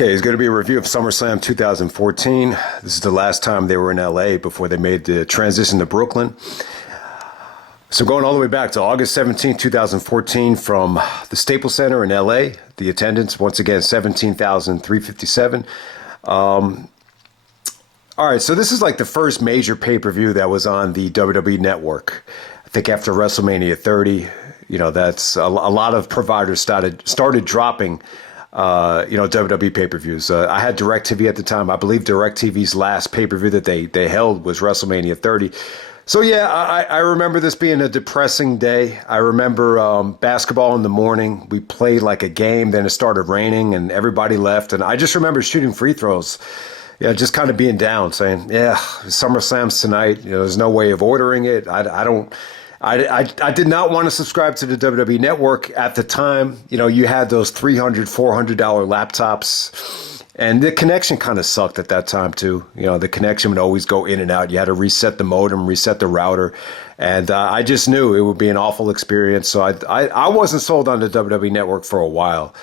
Okay, it's going to be a review of SummerSlam 2014. This is the last time they were in LA before they made the transition to Brooklyn. So going all the way back to August 17, 2014 from the Staples Center in LA, the attendance, once again, 17,357. All right, so this is like the first major pay-per-view that was on the WWE Network. I think after WrestleMania 30, that's a lot of providers started dropping WWE pay-per-views. I had DirecTV at the time. I believe DirecTV's last pay-per-view that they held was WrestleMania 30. So yeah, I remember this being a depressing day. I remember basketball in the morning. We played like a game, then it started raining and everybody left. And I just remember shooting free throws. Yeah, just kind of being down, saying, yeah, SummerSlam's tonight. There's no way of ordering it. I did not want to subscribe to the WWE Network at the time. You had those $300, $400 laptops, and the connection kind of sucked at that time too. The connection would always go in and out. You had to reset the modem, reset the router, and I just knew it would be an awful experience. So I wasn't sold on the WWE Network for a while.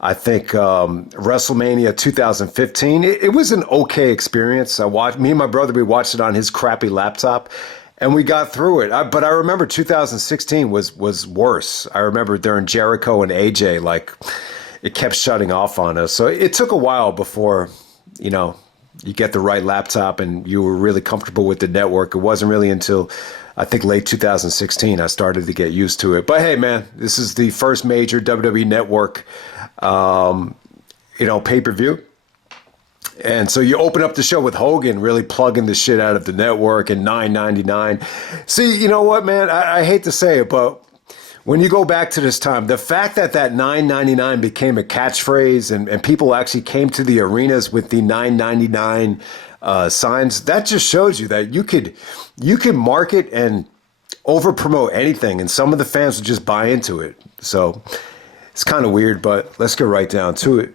I think WrestleMania 2015, it was an okay experience. Me and my brother, we watched it on his crappy laptop. And we got through it. But I remember 2016 was worse. I remember during Jericho and AJ, it kept shutting off on us. So it took a while before, you get the right laptop and you were really comfortable with the network. It wasn't really until, I think, late 2016 I started to get used to it. But hey, man, this is the first major WWE Network, pay-per-view. And so you open up the show with Hogan really plugging the shit out of the network and $9.99. See, you know what, man? I hate to say it, but when you go back to this time, the fact that $9.99 became a catchphrase and people actually came to the arenas with the $9.99 signs, that just shows you that you could market and over promote anything, and some of the fans would just buy into it. So it's kind of weird, but let's get right down to it.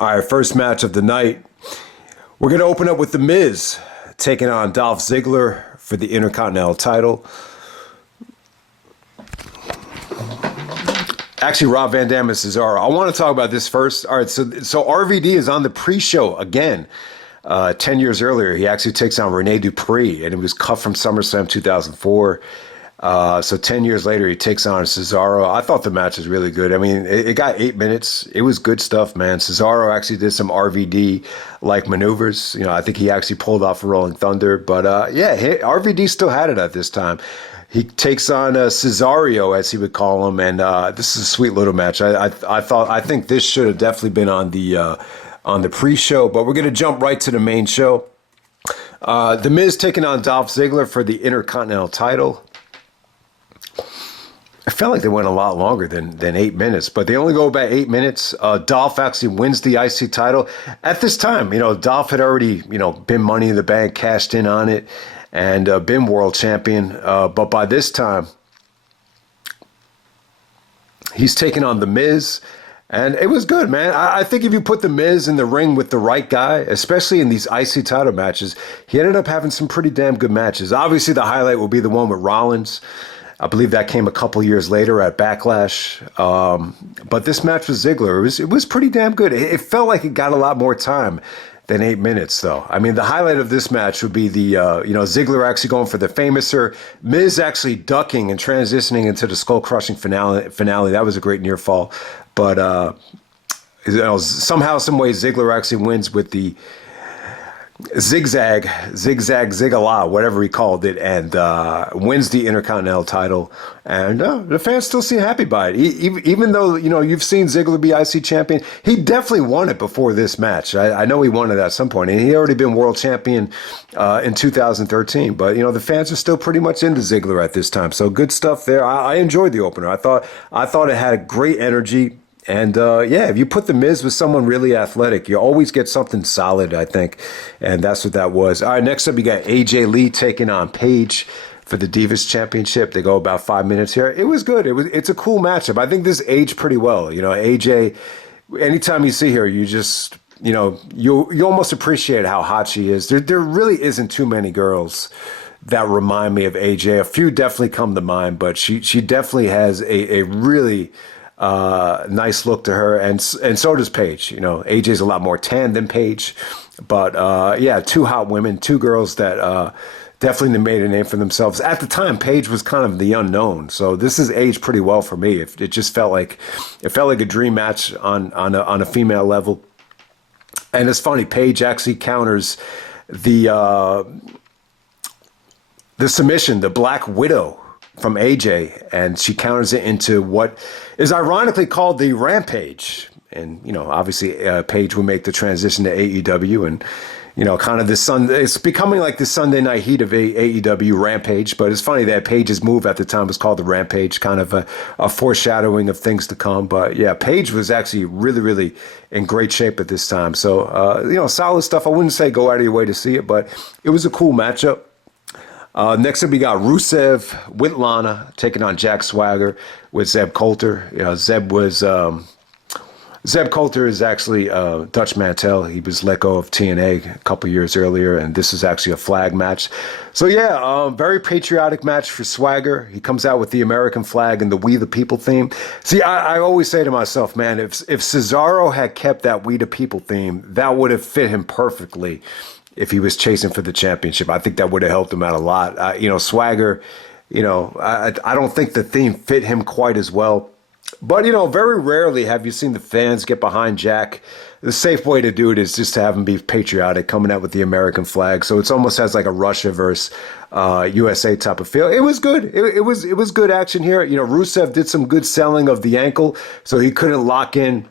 All right, first match of the night. We're going to open up with The Miz taking on Dolph Ziggler for the Intercontinental title. Actually, Rob Van Dam and Cesaro. I want to talk about this first. All right, so RVD is on the pre-show again. 10 years earlier, he actually takes on Rene Dupree, and it was cut from SummerSlam 2004. So 10 years later, he takes on Cesaro. I thought the match was really good. I mean, it got 8 minutes. It was good stuff, man. Cesaro actually did some RVD-like maneuvers. I think he actually pulled off a Rolling Thunder. But, RVD still had it at this time. He takes on Cesario, as he would call him, and this is a sweet little match. I think this should have definitely been on the pre-show, but we're going to jump right to the main show. The Miz taking on Dolph Ziggler for the Intercontinental title. I felt like they went a lot longer than 8 minutes, but they only go about 8 minutes. Dolph actually wins the IC title. At this time, Dolph had already, been Money in the Bank, cashed in on it, and been world champion. But by this time, he's taking on The Miz, and it was good, man. I think if you put The Miz in the ring with the right guy, especially in these IC title matches, he ended up having some pretty damn good matches. Obviously, the highlight will be the one with Rollins. I believe that came a couple years later at Backlash. But this match with Ziggler, it was pretty damn good. It felt like it got a lot more time than 8 minutes, though. I mean, the highlight of this match would be the, Ziggler actually going for the Famouser, Miz actually ducking and transitioning into the skull-crushing finale. That was a great near fall. But somehow, some way, Ziggler actually wins with the zigzag, zigala, whatever he called it, and wins the Intercontinental title. And the fans still seem happy by it. Even though, you've seen Ziggler be IC champion, he definitely won it before this match. I know he won it at some point, and he already been world champion in 2013. But, the fans are still pretty much into Ziggler at this time. So good stuff there. I enjoyed the opener. I thought it had a great energy. And, if you put The Miz with someone really athletic, you always get something solid, I think. And that's what that was. All right, next up, you got AJ Lee taking on Paige for the Divas Championship. They go about 5 minutes here. It was good. It's a cool matchup. I think this aged pretty well. AJ, anytime you see her, you just, you almost appreciate how hot she is. There really isn't too many girls that remind me of AJ. A few definitely come to mind, but she definitely has a really Nice look to her, and so does Paige. You know, AJ's a lot more tan than Paige, but yeah, two hot women, two girls that definitely made a name for themselves. At the time, Paige was kind of the unknown, so this has aged pretty well for me. It just felt like a dream match on a female level. And it's funny, Paige actually counters the submission, the Black Widow from AJ, and she counters it into what is ironically called the Rampage. And, you know, obviously Paige will make the transition to AEW, and, you know, kind of this it's becoming like the Sunday night heat of AEW Rampage. But it's funny that Paige's move at the time was called the Rampage, kind of a foreshadowing of things to come. But yeah, Paige was actually really, really in great shape at this time. So, you know, solid stuff. I wouldn't say go out of your way to see it, but it was a cool matchup. Next up, we got Rusev with Lana taking on Jack Swagger with Zeb Coulter. You know, Zeb Coulter is actually Dutch Mantel. He was let go of TNA a couple years earlier, and this is actually a flag match. So yeah, very patriotic match for Swagger. He comes out with the American flag and the We the People theme. See, I always say to myself, man, if Cesaro had kept that We the People theme, that would have fit him perfectly. If he was chasing for the championship, I think that would have helped him out a lot. You know, Swagger, you know, I don't think the theme fit him quite as well. But, you know, very rarely have you seen the fans get behind Jack. The safe way to do it is just to have him be patriotic, coming out with the American flag. So it's almost has like a Russia versus USA type of feel. It was good. It was good action here. You know, Rusev did some good selling of the ankle, so he couldn't lock in,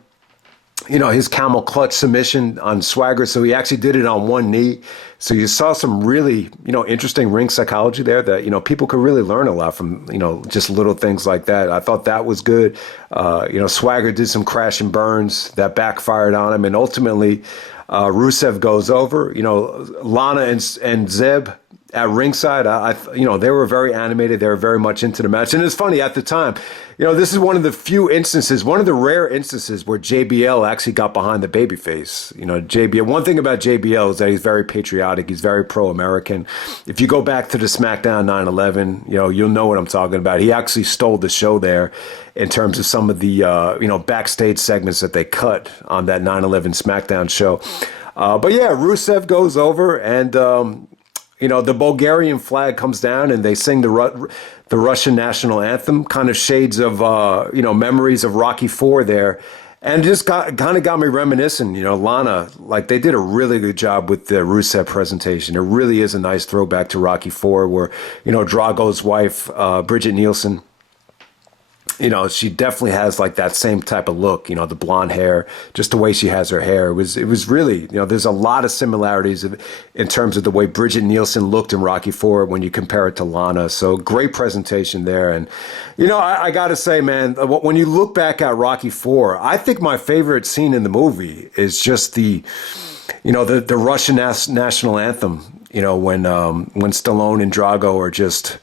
you know, his camel clutch submission on Swagger. So he actually did it on one knee. So you saw some really, you know, interesting ring psychology there that, you know, people could really learn a lot from, you know, just little things like that. I thought that was good. You know, Swagger did some crash and burns that backfired on him. And ultimately, Rusev goes over. You know, Lana and Zeb at ringside, you know, they were very animated. They were very much into the match. And it's funny, at the time, you know, this is one of the few instances, one of the rare instances where JBL actually got behind the babyface. You know, JBL, one thing about JBL is that he's very patriotic. He's very pro-American. If you go back to the SmackDown 9/11, you know, you'll know what I'm talking about. He actually stole the show there in terms of some of the, you know, backstage segments that they cut on that 9/11 SmackDown show. But yeah, Rusev goes over, and, you know, the Bulgarian flag comes down and they sing the Russian national anthem, kind of shades of, you know, memories of Rocky IV there. And just kind of got me reminiscing, you know, Lana, like they did a really good job with the Rusev presentation. It really is a nice throwback to Rocky IV where, you know, Drago's wife, Bridget Nielsen, you know, she definitely has like that same type of look, you know, the blonde hair, just the way she has her hair. It was really, you know, there's a lot of similarities in terms of the way Bridget Nielsen looked in Rocky IV when you compare it to Lana. So great presentation there. And, you know, I got to say, man, when you look back at Rocky IV, I think my favorite scene in the movie is just the, you know, the Russian national anthem, you know, when Stallone and Drago are just,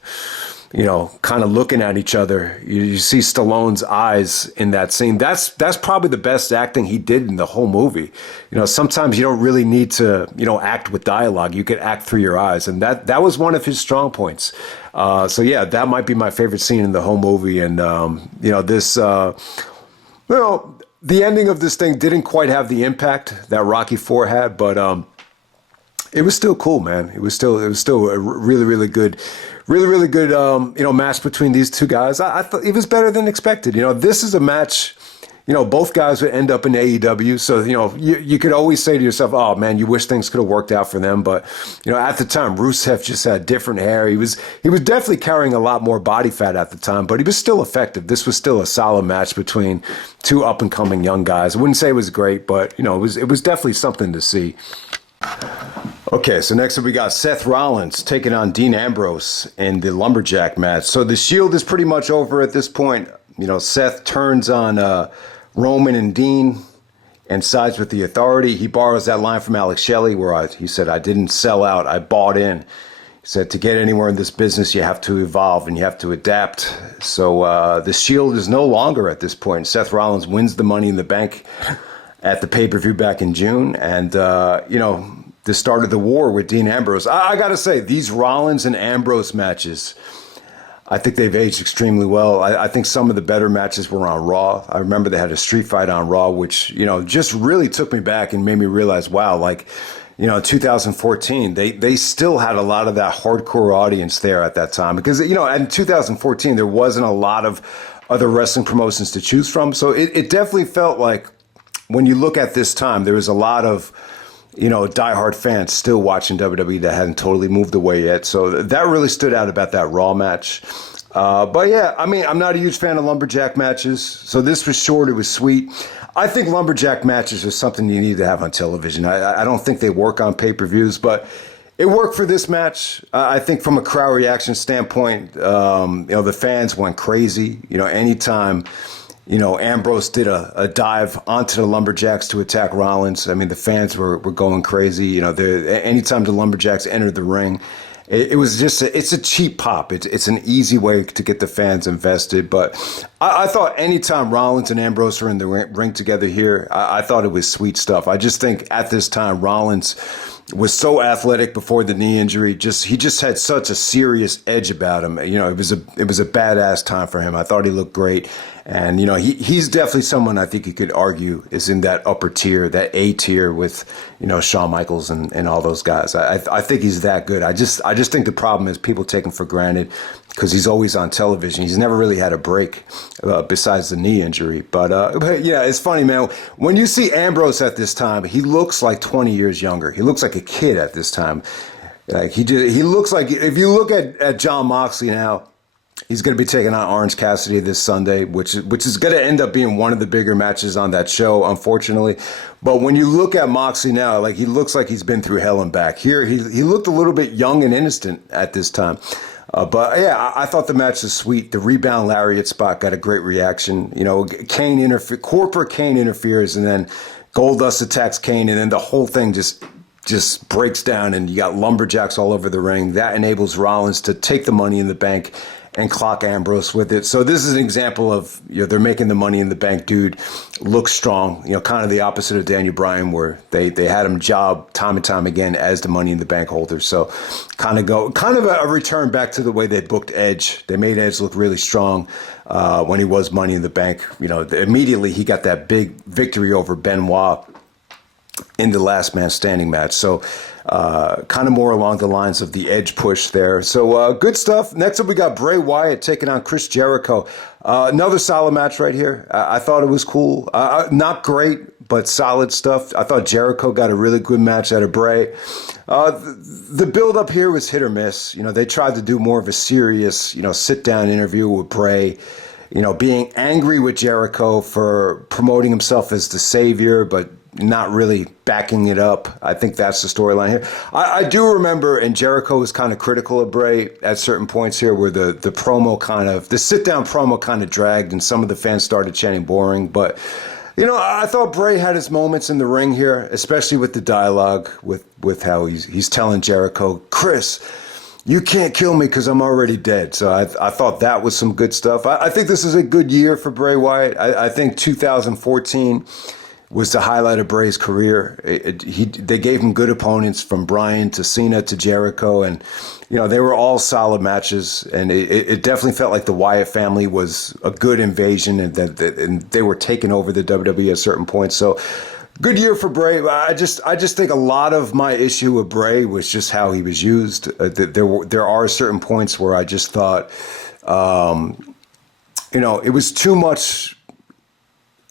you know, kind of looking at each other. You see Stallone's eyes in that scene. That's probably the best acting he did in the whole movie. You know, sometimes you don't really need to, you know, act with dialogue. You could act through your eyes. And that was one of his strong points. So yeah, that might be my favorite scene in the whole movie. And, you know, this, well, the ending of this thing didn't quite have the impact that Rocky IV had, but, it was still cool, man. It was still a really, really good, you know, match between these two guys. I thought it was better than expected. You know, this is a match, you know, both guys would end up in AEW. So, you know, you could always say to yourself, oh man, you wish things could have worked out for them. But, you know, at the time, Rusev just had different hair. He was definitely carrying a lot more body fat at the time, but he was still effective. This was still a solid match between two up and coming young guys. I wouldn't say it was great, but, you know, it was definitely something to see. Okay, so next up we got Seth Rollins taking on Dean Ambrose in the Lumberjack match. So the Shield is pretty much over at this point. You know, Seth turns on Roman and Dean and sides with the Authority. He borrows that line from Alex Shelley where he said, I didn't sell out, I bought in. He said, to get anywhere in this business, you have to evolve and you have to adapt. So the Shield is no longer at this point. Seth Rollins wins the Money in the Bank at the pay-per-view back in June. And, you know, the start of the war with Dean Ambrose. I got to say, these Rollins and Ambrose matches, I think they've aged extremely well. I think some of the better matches were on Raw. I remember they had a street fight on Raw, which, just really took me back and made me realize, wow, like, 2014, they still had a lot of that hardcore audience there at that time. Because, in 2014, there wasn't a lot of other wrestling promotions to choose from. So it definitely felt like when you look at this time, there was a lot of, diehard fans still watching WWE that hadn't totally moved away yet. So that really stood out about that Raw match. But yeah, I mean, I'm not a huge fan of Lumberjack matches. So this was short. It was sweet. I think Lumberjack matches are something you need to have on television. I don't think they work on pay-per-views, but it worked for this match. I think from a crowd reaction standpoint, the fans went crazy. Anytime Ambrose did a dive onto the Lumberjacks to attack Rollins, I mean, the fans were going crazy. Anytime the Lumberjacks entered the ring, it was just it's a cheap pop. It's an easy way to get the fans invested. But I thought anytime Rollins and Ambrose were in the ring together here, I thought it was sweet stuff. I just think at this time Rollins was so athletic before the knee injury. He just had such a serious edge about him. It was a badass time for him. I thought he looked great. And, he's definitely someone I think you could argue is in that upper tier, that A tier with, Shawn Michaels and all those guys. I think he's that good. I just think the problem is people take him for granted because he's always on television. He's never really had a break besides the knee injury. But yeah, it's funny, man. When you see Ambrose at this time, he looks like 20 years younger. He looks like a kid at this time. Like he looks like, if you look at Jon Moxley now, he's going to be taking on Orange Cassidy this Sunday, which is going to end up being one of the bigger matches on that show, unfortunately. But when you look at Moxley now, like he looks like he's been through hell and back. Here, he looked a little bit young and innocent at this time. But yeah, I thought the match was sweet. The rebound lariat spot got a great reaction. Corporate Kane interferes, and then Goldust attacks Kane, and then the whole thing just breaks down, and you got Lumberjacks all over the ring. That enables Rollins to take the Money in the Bank and clock Ambrose with it. So this is an example of, they're making the Money in the Bank dude look strong, kind of the opposite of Daniel Bryan, where they had him job time and time again as the Money in the Bank holder. So kind of a return back to the way they booked Edge. They made Edge look really strong when he was Money in the Bank. Immediately he got that big victory over Benoit in the Last Man Standing match. So kind of more along the lines of the Edge push there. So good stuff. Next up, we got Bray Wyatt taking on Chris Jericho. Another solid match right here. I thought it was cool. Not great, but solid stuff. I thought Jericho got a really good match out of Bray. The build up here was hit or miss. They tried to do more of a serious, sit down interview with Bray. Being angry with Jericho for promoting himself as the savior, but not really backing it up. I think that's the storyline here. I do remember, and Jericho was kind of critical of Bray at certain points here, where the sit-down promo kind of dragged, and some of the fans started chanting boring. But, I thought Bray had his moments in the ring here, especially with the dialogue, with how he's telling Jericho, Chris, you can't kill me because I'm already dead. So I thought that was some good stuff. I think this is a good year for Bray Wyatt. I think 2014 was the highlight of Bray's career. They gave him good opponents, from Bryan to Cena to Jericho, and they were all solid matches. And it definitely felt like the Wyatt family was a good invasion, and and they were taking over the WWE at certain points. So good year for Bray. I just think a lot of my issue with Bray was just how he was used. There are certain points where I just thought, it was too much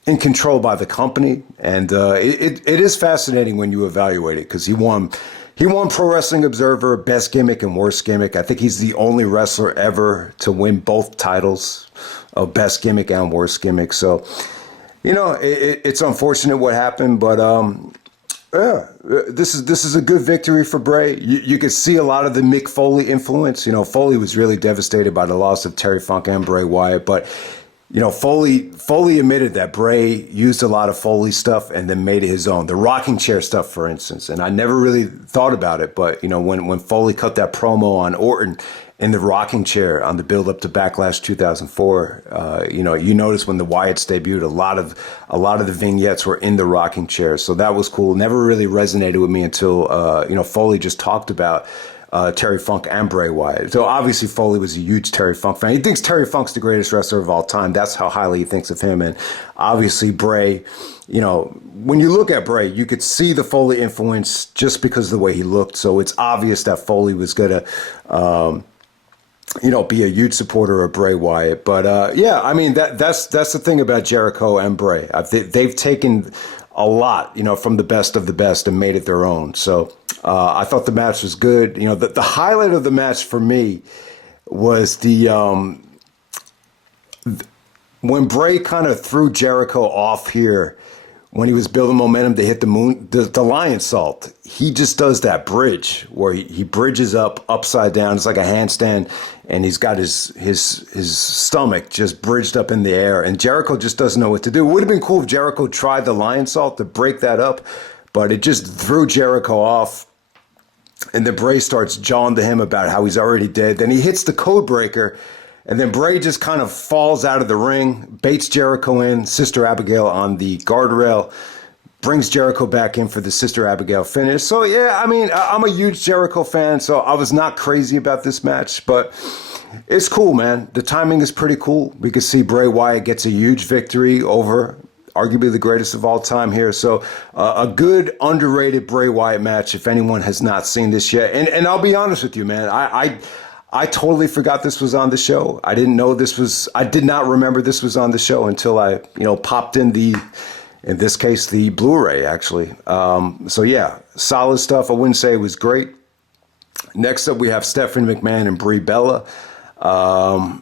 in control by the company, and it is fascinating when you evaluate it, because he won Pro Wrestling Observer Best Gimmick and Worst Gimmick. I think he's the only wrestler ever to win both titles of Best Gimmick and Worst Gimmick. So, it's unfortunate what happened, but yeah, this is a good victory for Bray. You could see a lot of the Mick Foley influence. Foley was really devastated by the loss of Terry Funk and Bray Wyatt, but Foley admitted that Bray used a lot of Foley stuff and then made it his own. The rocking chair stuff, for instance, and I never really thought about it, but when Foley cut that promo on Orton in the rocking chair on the build up to Backlash 2004, you notice when the Wyatts debuted, a lot of the vignettes were in the rocking chair, so that was cool. Never really resonated with me until Foley just talked about Terry Funk and Bray Wyatt. So obviously Foley was a huge Terry Funk fan. He thinks Terry Funk's the greatest wrestler of all time. That's how highly he thinks of him. And obviously Bray, you know, when you look at Bray, you could see the Foley influence just because of the way he looked. So it's obvious that Foley was going to, be a huge supporter of Bray Wyatt. But yeah, I mean, that's the thing about Jericho and Bray. They've taken a lot, from the best of the best and made it their own. So I thought the match was good. The highlight of the match for me was when Bray kind of threw Jericho off here when he was building momentum to hit the lion salt. He just does that bridge where he bridges upside down. It's like a handstand, and he's got his stomach just bridged up in the air, and Jericho just doesn't know what to do. It would have been cool if Jericho tried the lion salt to break that up, but it just threw Jericho off. And then Bray starts jawing to him about how he's already dead. Then he hits the code breaker, and then Bray just kind of falls out of the ring, baits Jericho in, Sister Abigail on the guardrail, brings Jericho back in for the Sister Abigail finish. So, yeah, I mean, I'm a huge Jericho fan, so I was not crazy about this match, but it's cool, man. The timing is pretty cool. We can see Bray Wyatt gets a huge victory over arguably the greatest of all time here. So a good, underrated Bray Wyatt match if anyone has not seen this yet. And I'll be honest with you, man. I totally forgot this was on the show. I did not remember this was on the show until I, popped in this case, the Blu-ray, actually. So yeah, solid stuff. I wouldn't say it was great. Next up, we have Stephanie McMahon and Brie Bella. Not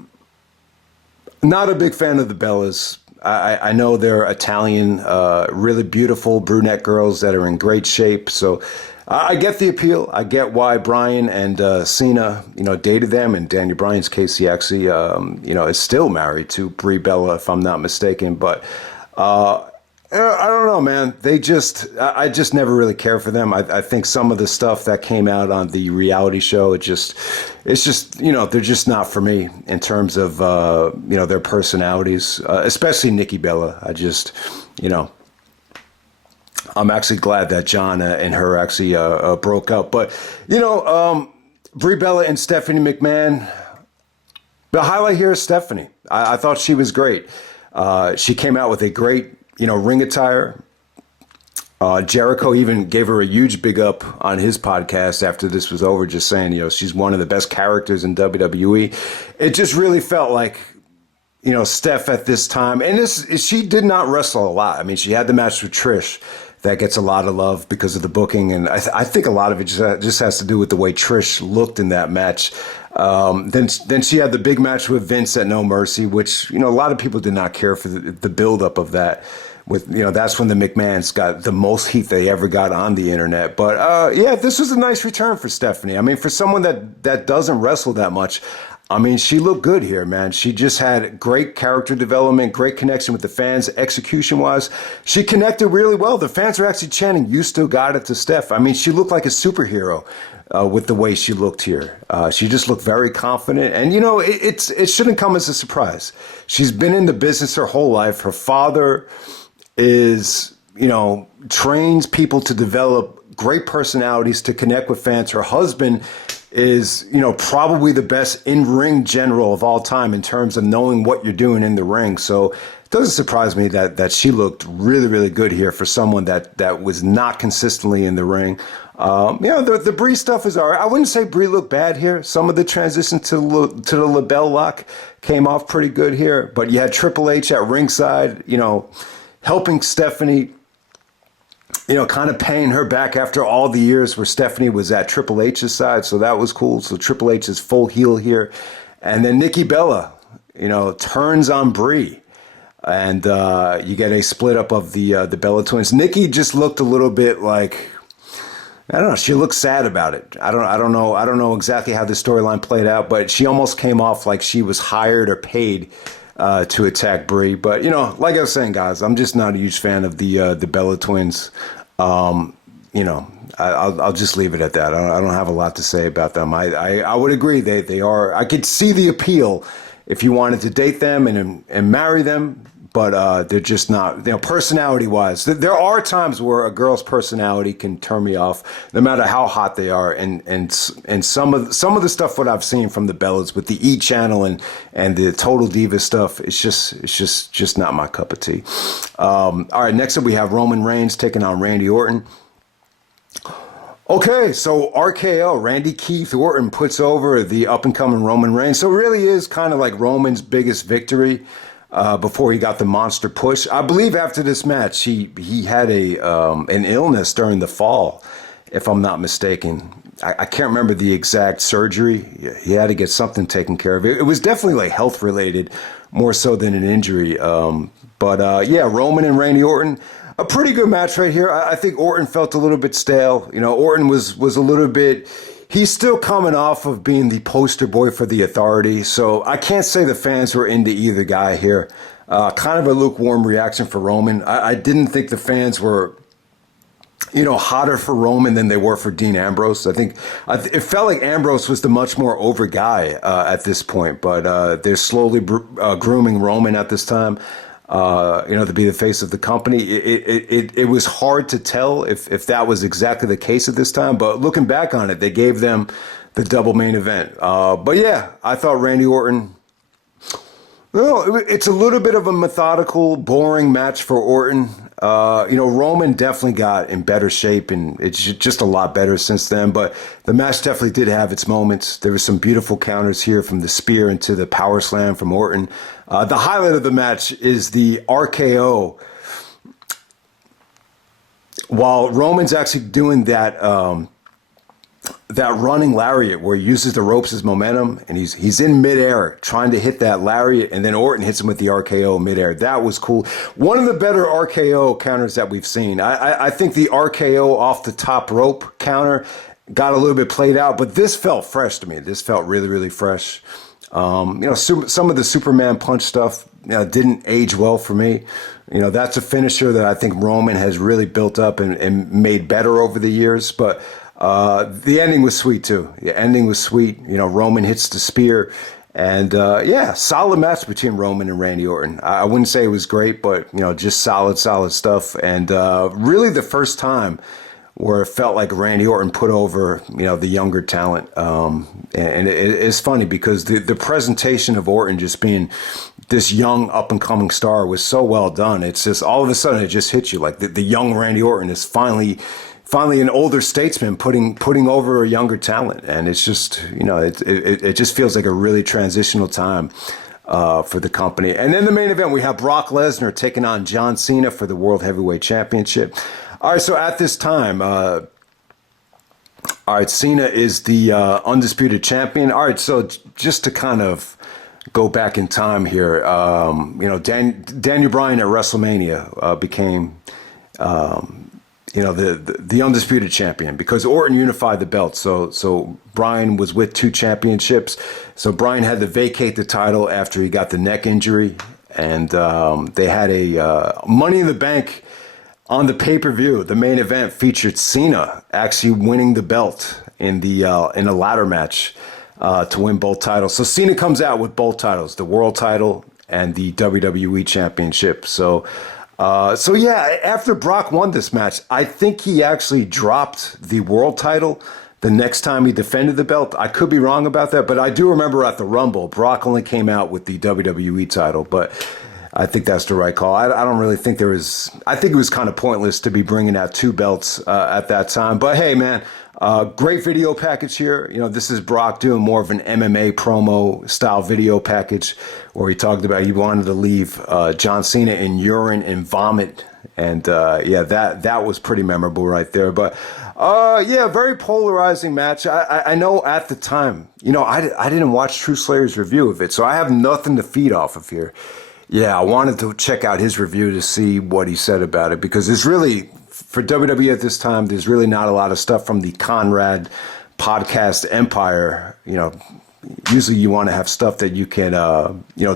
a big fan of the Bellas. I know they're Italian, really beautiful brunette girls that are in great shape. So I get the appeal. I get why Bryan and Cena, dated them. In Daniel Bryan's case, he actually, is still married to Brie Bella, if I'm not mistaken. But I don't know, man. I just never really cared for them. I think some of the stuff that came out on the reality show, it's just, they're just not for me in terms of, their personalities, especially Nikki Bella. I'm actually glad that John and her actually broke up. But, Brie Bella and Stephanie McMahon, the highlight here is Stephanie. I thought she was great. She came out with a great, ring attire. Jericho even gave her a huge big up on his podcast after this was over, just saying, she's one of the best characters in WWE. It just really felt like, Steph at this time, and she did not wrestle a lot. I mean, she had the match with Trish that gets a lot of love because of the booking, and I think a lot of it just has to do with the way Trish looked in that match. Then she had the big match with Vince at No Mercy, which, a lot of people did not care for the buildup of that. That's when the McMahons got the most heat they ever got on the internet. But yeah, this was a nice return for Stephanie. I mean, for someone that doesn't wrestle that much, I mean, she looked good here, man. She just had great character development, great connection with the fans, execution-wise. She connected really well. The fans were actually chanting, "You still got it," to Steph. I mean, she looked like a superhero with the way she looked here. She just looked very confident. And, it shouldn't come as a surprise. She's been in the business her whole life. Her father is, trains people to develop great personalities to connect with fans. Her husband is, probably the best in-ring general of all time in terms of knowing what you're doing in the ring. So it doesn't surprise me that she looked really, really good here for someone that was not consistently in the ring. The Brie stuff is all right. I wouldn't say Brie looked bad here. Some of the transition to the LaBelle lock came off pretty good here. But you had Triple H at ringside, helping Stephanie, kind of paying her back after all the years where Stephanie was at Triple H's side. So that was cool. So Triple H is full heel here. And then Nikki Bella, turns on Brie. And you get a split up of the Bella twins. Nikki just looked a little bit like, I don't know. She looked sad about it. I don't know exactly how the storyline played out, but she almost came off like she was hired or paid to attack Brie. But, like I was saying, guys, I'm just not a huge fan of the Bella twins. I'll just leave it at that. I don't have a lot to say about them. I would agree they are. I could see the appeal if you wanted to date them and marry them. but they're just not, personality wise. There are times where a girl's personality can turn me off, no matter how hot they are. And some of the stuff what I've seen from the Bellas with the E channel and the Total Diva stuff, it's just not my cup of tea. All right, next up we have Roman Reigns taking on Randy Orton. Okay, so RKO, Randy Keith Orton puts over the up-and-coming Roman Reigns. So it really is kind of like Roman's biggest victory before he got the monster push. I believe after this match, he had an illness during the fall, if I'm not mistaken. I can't remember the exact surgery. He had to get something taken care of. It was definitely like health-related, more so than an injury. Yeah, Roman and Randy Orton. A pretty good match right here. I think Orton felt a little bit stale. Orton was a little bit... He's still coming off of being the poster boy for the Authority, so I can't say the fans were into either guy here. Kind of a lukewarm reaction for Roman. I didn't think the fans were, hotter for Roman than they were for Dean Ambrose. I think it felt like Ambrose was the much more over guy at this point, but they're slowly grooming Roman at this time. To be the face of the company. It was hard to tell if that was exactly the case at this time, but looking back on it, they gave them the double main event. But yeah, I thought Randy Orton, it's a little bit of a methodical, boring match for Orton. Roman definitely got in better shape, and it's just a lot better since then, but the match definitely did have its moments. There were some beautiful counters here from the spear into the power slam from Orton. The highlight of the match is the RKO. While Roman's actually doing that running lariat where he uses the ropes as momentum, and he's in midair trying to hit that lariat, and then Orton hits him with the RKO midair. That was cool. One of the better RKO counters that we've seen. I think the RKO off the top rope counter got a little bit played out, but this felt fresh to me. This felt really, really fresh. Some of the Superman punch stuff didn't age well for me. That's a finisher that I think Roman has really built up and made better over the years. But the ending was sweet too. The ending was sweet. Roman hits the spear, and solid match between Roman and Randy Orton. I wouldn't say it was great, but just solid stuff. And really the first time where it felt like Randy Orton put over, the younger talent. And it's funny because the presentation of Orton just being this young up-and-coming star was so well done. It's just all of a sudden it just hits you like the young Randy Orton is finally an older statesman putting over a younger talent. And it's just, it just feels like a really transitional time for the company. And then the main event, we have Brock Lesnar taking on John Cena for the World Heavyweight Championship. All right, so at this time, Cena is the undisputed champion. All right, so just to kind of go back in time here, Daniel Bryan at WrestleMania became, the undisputed champion because Orton unified the belt. So Bryan was with 2 championships. So Bryan had to vacate the title after he got the neck injury, and they had a Money in the Bank. On the pay-per-view, the main event featured Cena actually winning the belt in a ladder match to win both titles. So Cena comes out with both titles, the world title and the WWE Championship. So after Brock won this match, I think he actually dropped the world title the next time he defended the belt. I could be wrong about that, but I do remember at the Rumble, Brock only came out with the WWE title, but I think that's the right call. I don't really think I think it was kind of pointless to be bringing out 2 belts at that time. But hey, man, great video package here. This is Brock doing more of an MMA promo style video package where he talked about he wanted to leave John Cena in urine and vomit. And that was pretty memorable right there. But very polarizing match. I know at the time, I didn't watch True Slayer's review of it, so I have nothing to feed off of here. Yeah, I wanted to check out his review to see what he said about it because there's really, for WWE at this time, there's really not a lot of stuff from the Conrad podcast empire. Usually you want to have stuff that you can,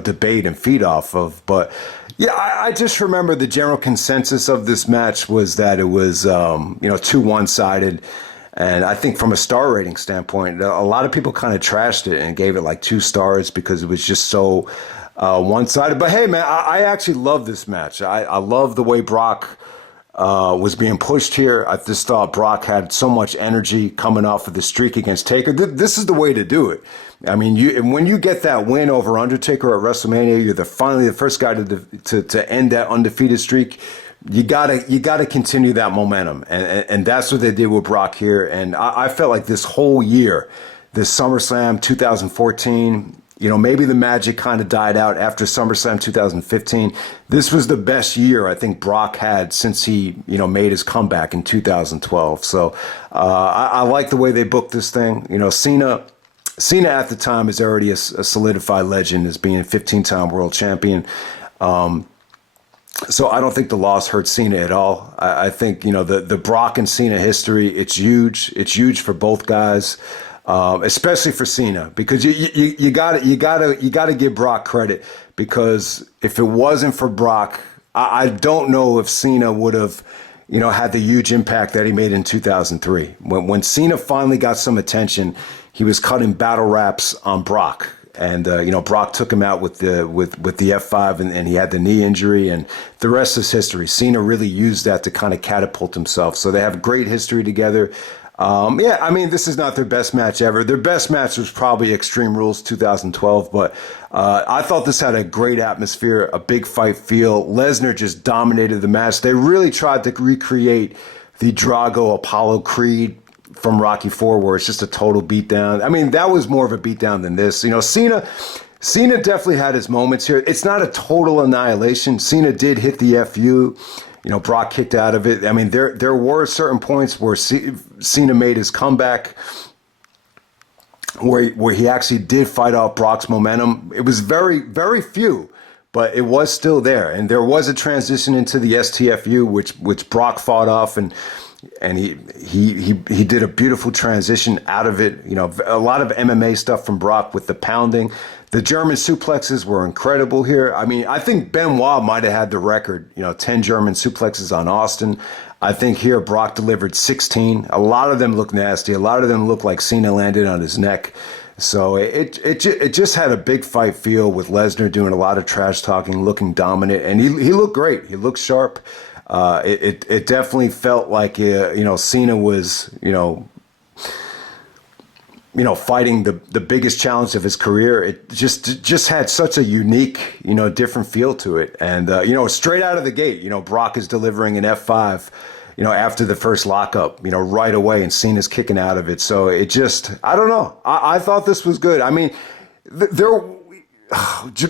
debate and feed off of. But yeah, I just remember the general consensus of this match was that it was, too one-sided. And I think from a star rating standpoint, a lot of people kind of trashed it and gave it like 2 stars because it was just so one-sided. But hey, man, I actually love this match. I love the way Brock was being pushed here. I just thought Brock had so much energy coming off of the streak against Taker. This is the way to do it. I mean, when you get that win over Undertaker at WrestleMania, you're finally the first guy to end that undefeated streak. You gotta continue that momentum, and that's what they did with Brock here. And I felt like this whole year, this SummerSlam 2014. Maybe the magic kind of died out after SummerSlam 2015. This was the best year I think Brock had since he, made his comeback in 2012. So I like the way they booked this thing. Cena at the time is already a solidified legend as being a 15-time world champion. So I don't think the loss hurt Cena at all. I think, the Brock and Cena history, it's huge. It's huge for both guys. Especially for Cena, because you gotta give Brock credit, because if it wasn't for Brock, I don't know if Cena would have, had the huge impact that he made in 2003. When Cena finally got some attention, he was cutting battle raps on Brock. And Brock took him out with the F5, and he had the knee injury, and the rest is history. Cena really used that to kind of catapult himself. So they have a great history together. This is not their best match ever. Their best match was probably Extreme Rules 2012, but I thought this had a great atmosphere, a big fight feel. Lesnar just dominated the match. They really tried to recreate the Drago Apollo Creed from Rocky IV, where it's just a total beatdown. I mean, that was more of a beatdown than this. Cena definitely had his moments here. It's not a total annihilation. Cena did hit the FU. Brock kicked out of it. I mean, there were certain points where Cena made his comeback, where he actually did fight off Brock's momentum. It was very, very few, but it was still there. And there was a transition into the STFU, which Brock fought off, and he did a beautiful transition out of it. A lot of MMA stuff from Brock with the pounding. The German suplexes were incredible here. I mean, I think Benoit might have had the record, 10 German suplexes on Austin. I think here Brock delivered 16. A lot of them look nasty. A lot of them look like Cena landed on his neck. So it just had a big fight feel, with Lesnar doing a lot of trash talking, looking dominant, and he looked great. He looked sharp. It definitely felt like Cena was fighting the biggest challenge of his career. It just had such a unique, different feel to it. And, straight out of the gate, Brock is delivering an F5, after the first lockup, right away, and Cena's kicking out of it. So I don't know. I thought this was good. I mean,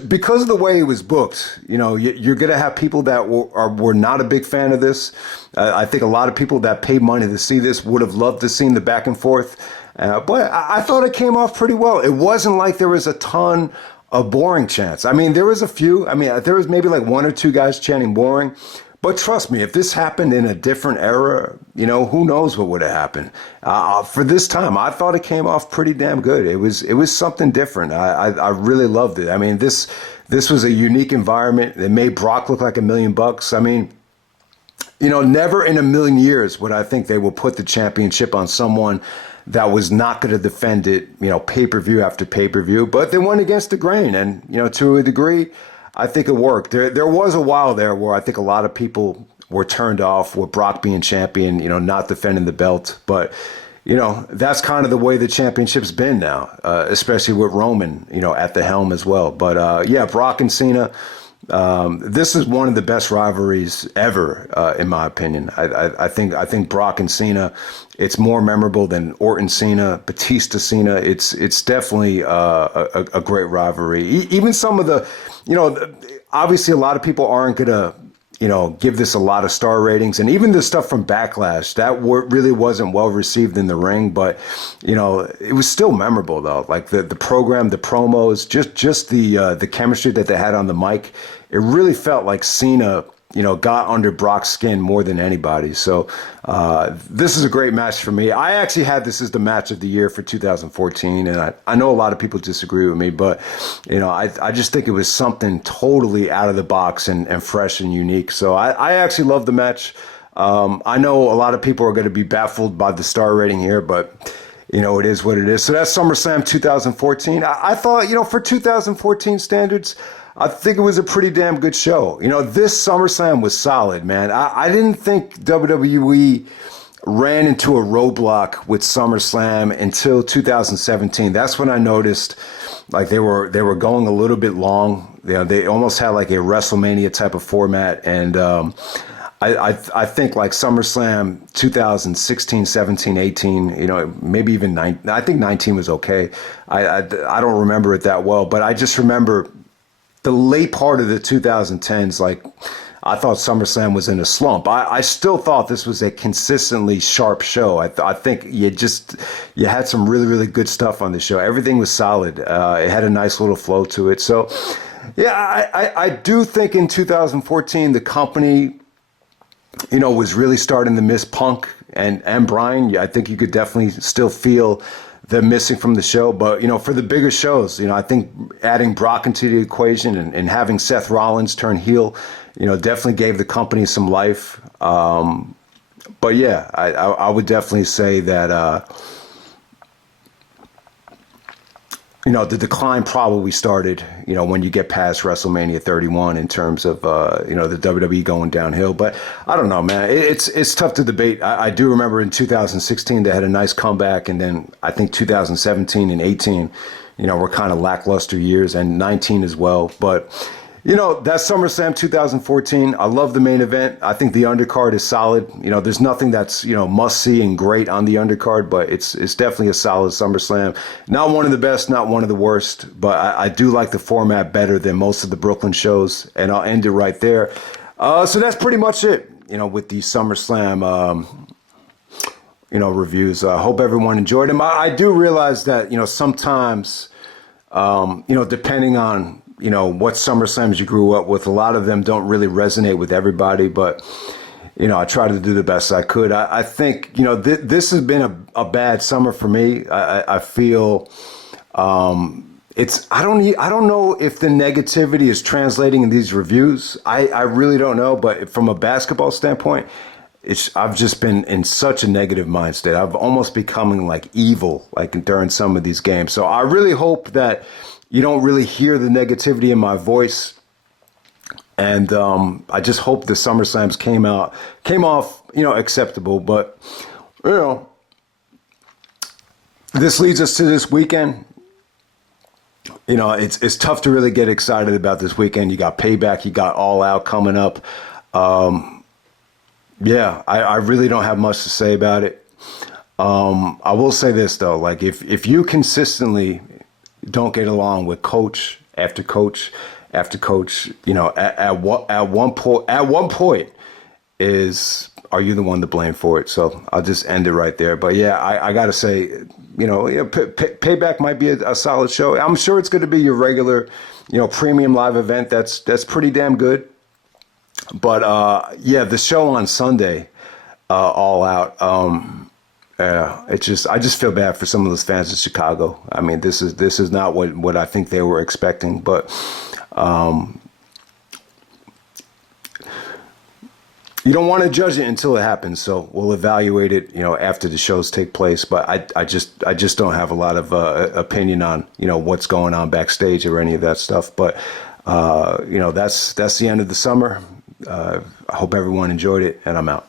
because of the way it was booked, you're going to have people that were not a big fan of this. I think a lot of people that paid money to see this would have loved to see the back and forth. But I thought it came off pretty well. It wasn't like there was a ton of boring chants. I mean, there was a few. I mean, there was maybe like one or two guys chanting boring. But trust me, if this happened in a different era, who knows what would have happened. For this time, I thought it came off pretty damn good. It was something different. I really loved it. I mean, this was a unique environment. It made Brock look like $1 million. I mean, never in a million years would I think they will put the championship on someone that was not going to defend it, pay-per-view after pay-per-view. But they went against the grain, and, to a degree, I think it worked. There was a while there where I think a lot of people were turned off with Brock being champion, not defending the belt. But, that's kind of the way the championship's been now, especially with Roman, at the helm as well. But, Brock and Cena, this is one of the best rivalries ever, in my opinion. I think Brock and Cena, it's more memorable than Orton Cena, Batista Cena. It's definitely a great rivalry. Even some of the, obviously a lot of people aren't gonna, give this a lot of star ratings, and even the stuff from Backlash that really wasn't well received in the ring, but it was still memorable though. Like the program, the promos, just the chemistry that they had on the mic. It really felt like Cena, got under Brock's skin more than anybody. So this is a great match for me. I actually had this as the match of the year for 2014, and I know a lot of people disagree with me, but I just think it was something totally out of the box and fresh and unique. So I actually love the match. I know a lot of people are going to be baffled by the star rating here, but it is what it is. So that's SummerSlam 2014. I thought, for 2014 standards, I think it was a pretty damn good show. This SummerSlam was solid, man. I didn't think WWE ran into a roadblock with SummerSlam until 2017. That's when I noticed like they were going a little bit long. They almost had like a WrestleMania type of format, and I think like SummerSlam 2016, 17, 18, maybe even 19. I think 19 was okay. I don't remember it that well, but I just remember the late part of the 2010s, like I thought SummerSlam was in a slump. I still thought this was a consistently sharp show. I think you had some really, really good stuff on the show. Everything was solid. It had a nice little flow to it. So, yeah, I do think in 2014 the company, was really starting to miss Punk and Bryan. I think you could definitely still feel them missing from the show. But, for the bigger shows, I think adding Brock into the equation and having Seth Rollins turn heel, definitely gave the company some life. But yeah, I would definitely say that, the decline probably started, when you get past WrestleMania 31 in terms of, the WWE going downhill. But I don't know, man. It's tough to debate. I do remember in 2016 they had a nice comeback, and then I think 2017 and 18, were kind of lackluster years, and 19 as well. But that SummerSlam 2014, I love the main event. I think the undercard is solid. There's nothing that's, must see and great on the undercard, but it's definitely a solid SummerSlam. Not one of the best, not one of the worst, but I do like the format better than most of the Brooklyn shows, and I'll end it right there. So that's pretty much it, with the SummerSlam, reviews. I hope everyone enjoyed them. I do realize that, sometimes, depending on, what SummerSlams you grew up with, a lot of them don't really resonate with everybody, but, I tried to do the best I could. I think, this has been a bad summer for me. I feel, I don't know if the negativity is translating in these reviews. I really don't know, but from a basketball standpoint, I've just been in such a negative mind state. I've almost becoming like evil, like during some of these games. So I really hope that you don't really hear the negativity in my voice. And I just hope the SummerSlams came off, acceptable. But, this leads us to this weekend. It's tough to really get excited about this weekend. You got Payback, you got All Out coming up. Yeah, I really don't have much to say about it. I will say this though, like if you consistently don't get along with coach after coach after coach, at one point are you the one to blame for it? So I'll just end it right there. But yeah, I gotta say, Payback might be a solid show. I'm sure it's going to be your regular, premium live event. That's pretty damn good. But yeah, the show on Sunday, All Out. I just feel bad for some of those fans in Chicago. I mean, this is not what I think they were expecting, but you don't want to judge it until it happens. So we'll evaluate it, after the shows take place. But I just don't have a lot of opinion on, what's going on backstage or any of that stuff. But that's the end of the summer. I hope everyone enjoyed it, and I'm out.